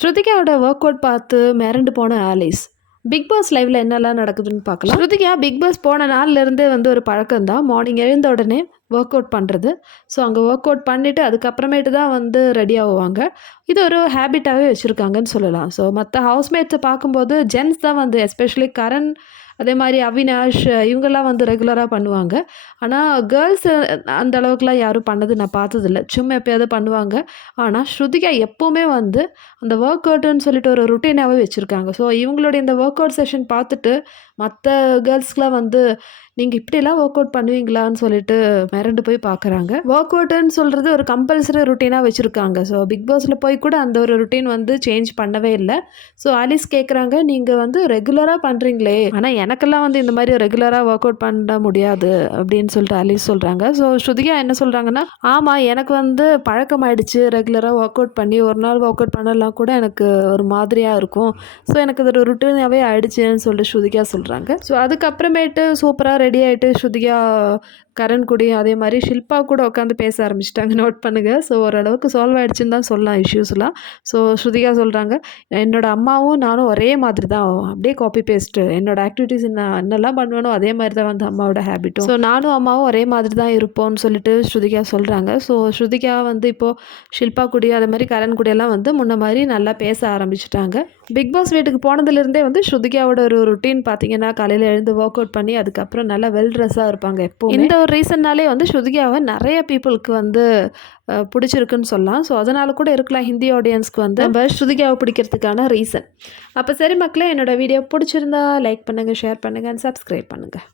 ஸ்ருதிகாவோட work out பார்த்து மிரண்டு போன ஆலிஸ். பிக் பாஸ் லைவ்ல என்னெல்லாம் நடக்குதுன்னு பார்க்கலாம். ஸ்ருதிகா பிக் பாஸ் போன நாள்லேருந்தே வந்து ஒரு பழக்கம் தான் மார்னிங் எழுந்த உடனே ஒர்க் அவுட் பண்ணுறது. ஸோ அங்கே ஒர்க் அவுட் பண்ணிவிட்டு அதுக்கப்புறமேட்டு தான் வந்து ரெடி ஆகுவாங்க. இது ஒரு ஹேபிட்டாகவே வச்சுருக்காங்கன்னு சொல்லலாம். ஸோ மற்ற ஹவுஸ்மேட்ஸை பார்க்கும்போது ஜென்ஸ் தான் வந்து எஸ்பெஷலி கரண், அதே மாதிரி அவினாஷ், இவங்கெல்லாம் வந்து ரெகுலராக பண்ணுவாங்க. ஆனால் கேர்ள்ஸ் அந்த அளவுக்குலாம் யாரும் பண்ணது நான் பார்த்ததில்ல. சும்மா எப்போயாவது பண்ணுவாங்க. ஆனால் ஸ்ருதிகா எப்போவுமே வந்து அந்த ஒர்க் அவுட்டுன்னு சொல்லிட்டு ஒரு ருட்டீனாகவே வச்சுருக்காங்க. ஸோ இவங்களுடைய இந்த ஒர்க் அவுட் செஷன் பார்த்துட்டு மற்ற கேர்ள்ஸ்க்குலாம் வந்து நீங்கள் இப்படிலாம் ஒர்க் அவுட் பண்ணுவீங்களான்னு சொல்லிட்டு மிரண்டு போய் பார்க்குறாங்க. ஒர்க் அவுட்டுன்னு சொல்கிறது ஒரு கம்பல்சரி ருட்டீனாக வச்சுருக்காங்க. ஸோ பிக் பாஸில் போய் கூட அந்த ஒரு ருட்டீன் வந்து சேஞ்ச் பண்ணவே இல்லை. ஸோ ஆலிஸ் கேட்குறாங்க, நீங்கள் வந்து ரெகுலராக பண்ணுறீங்களே, ஆனால் எனக்கெல்லாம் வந்து இந்த மாதிரி ரெகுலராக ஒர்க் அவுட் பண்ண முடியாது அப்படின்னு சொல்லிட்டு ஆலிஸ் சொல்கிறாங்க. ஸோ ஸ்ருதிகா என்ன சொல்கிறாங்கன்னா, ஆமாம் எனக்கு வந்து பழக்கமாயிடுச்சு ரெகுலராக ஒர்க் அவுட் பண்ணி, ஒரு நாள் ஒர்க் அவுட் பண்ணலாம் கூட எனக்கு ஒரு மாதிரியாக இருக்கும். ஸோ எனக்கு அது ஒரு ருட்டீனாகவே ஆயிடுச்சுன்னு சொல்லிட்டு ஸ்ருதிகா சொல்கிறாங்க. ஸோ அதுக்கப்புறமேட்டு சூப்பராக ரெடி ஆகிட்டு ஸ்ருதிகா, கரண் கூடி அதே மாதிரி ஷில்பா கூட உட்காந்து பேச ஆரம்பிச்சிட்டாங்க. நோட் பண்ணுங்கள். ஸோ ஓரளவுக்கு சால்வ் ஆகிடுச்சுன்னு தான் சொல்லலாம் இஷ்யூஸ்லாம். ஸோ ஸ்ருதிகா சொல்கிறாங்க, என்னோடய அம்மாவும் நானும் ஒரே மாதிரி தான், அப்படியே காப்பி பேஸ்ட்டு. என்னோடய ஆக்டிவிட்டீஸ் நான் என்னெல்லாம் பண்ணுவேனோ அதே மாதிரி தான் வந்து அம்மாவோட ஹேபிட்டும். ஸோ நானும் அம்மாவும் ஒரே மாதிரி தான் இருப்போம்னு சொல்லிட்டு ஸ்ருதிகா சொல்கிறாங்க. ஸோ ஸ்ருதிகா வந்து இப்போது ஷில்பா கூடி அதே மாதிரி கரண் கூடியெல்லாம் வந்து முன்ன மாதிரி நல்லா பேச ஆரம்பிச்சிட்டாங்க. பிக் பாஸ் வீட்டுக்கு போனதுலேருந்தே வந்து ஸ்ருதிகாவோட ஒரு ருட்டீன் பார்த்தீங்கன்னா, காலையில் எழுந்து ஒர்க் அவுட் பண்ணி அதுக்கப்புறம் நல்லா வெல் ட்ரெஸ்ஸாக இருப்பாங்க எப்போவும். இந்த ஒரு ரீசன்னாலே வந்து ஸ்ருதிகாவை நிறைய பீப்புளுக்கு வந்து பிடிச்சிருக்குன்னு சொல்லலாம். ஸோ அதனால கூட இருக்கலாம் ஹிந்தி ஆடியன்ஸ்க்கு வந்து நம்ம ஸ்ருதிகாவை பிடிக்கிறதுக்கான ரீசன். அப்போ சரி மக்களே, என்னோடய வீடியோ பிடிச்சிருந்தா லைக் பண்ணுங்கள், ஷேர் பண்ணுங்கள் அண்ட் சப்ஸ்கிரைப் பண்ணுங்கள்.